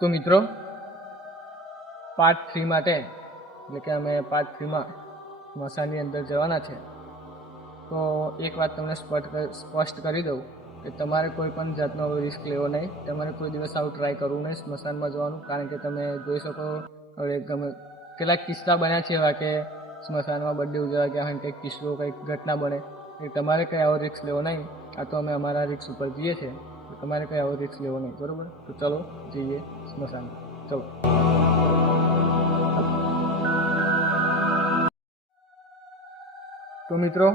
તો મિત્રો પાર્ટ 3 માટે એટલે કે અમે પાર્ટ 3 માં સ્મશાનની અંદર જવાના છે. તો એક વાત તમને સ્પષ્ટ કરી દઉં કે તમારે કોઈ પણ જાતનો રિસ્ક લેવો નહીં. તમારે કોઈ દિવસ આવું ટ્રાય કરવું નહીં સ્મશાનમાં જવાનું, કારણ કે તમે જોઈ શકો હવે કેટલાક કિસ્સા બન્યા છે એવા કે સ્મશાનમાં બર્થડે ઉજવવા ગયા હોય કંઈક કિસ્સો કંઈક ઘટના બને. તમારે કંઈ આવો રિસ્ક લેવો નહીં. આ તો અમે અમારા રિસ્ક ઉપર જઈએ છીએ, તમારે કંઈ આવો રિસ્ક લેવો નહીં, બરાબર? તો ચલો જઈએ સ્મશાન. ચલો. તો મિત્રો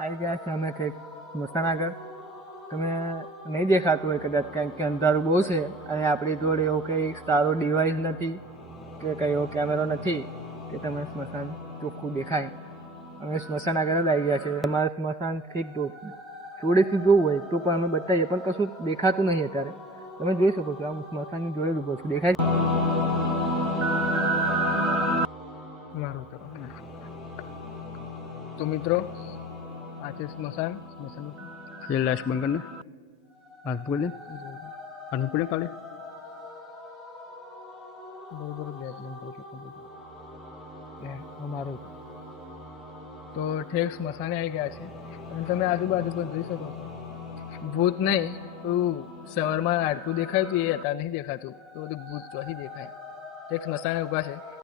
આવી ગયા છે અમે કંઈક સ્મશાન આગળ. તમે નહીં દેખાતું હોય કદાચ, કારણ કે અંધારું બહુ છે અને આપણી જોડે એવો કંઈ સારો ડિવાઇસ નથી કે કંઈ એવો કેમેરો નથી કે તમે સ્મશાન ચોખ્ખું દેખાય. અમે સ્મશાન આગળ જ આવી ગયા છે. તમારે સ્મશાન ઠીક જોડેથી જોવું હોય તો પણ અમે બતાવીએ, પણ કશું દેખાતું નહીં અત્યારે. તમે જોઈ શકો છો આ સ્મશાનની જોડે જ ઊભો છું, દેખાય મારું. તો મિત્રો આ છે સ્મશાન. ये लास्ट बंद करना हाथ पकड़ काले અમારું તો ઠેક સ્મશાને આવી ગયા છે અને તમે આજુબાજુ પર જોઈ શકો છો. ભૂત નહીં તો સવારમાં હાડકું દેખાયું હતું, એ અત્યારે નહીં દેખાતું. તો બધું ભૂત ચોથી દેખાય. ઠેક સ્મશાને ઊભા છે.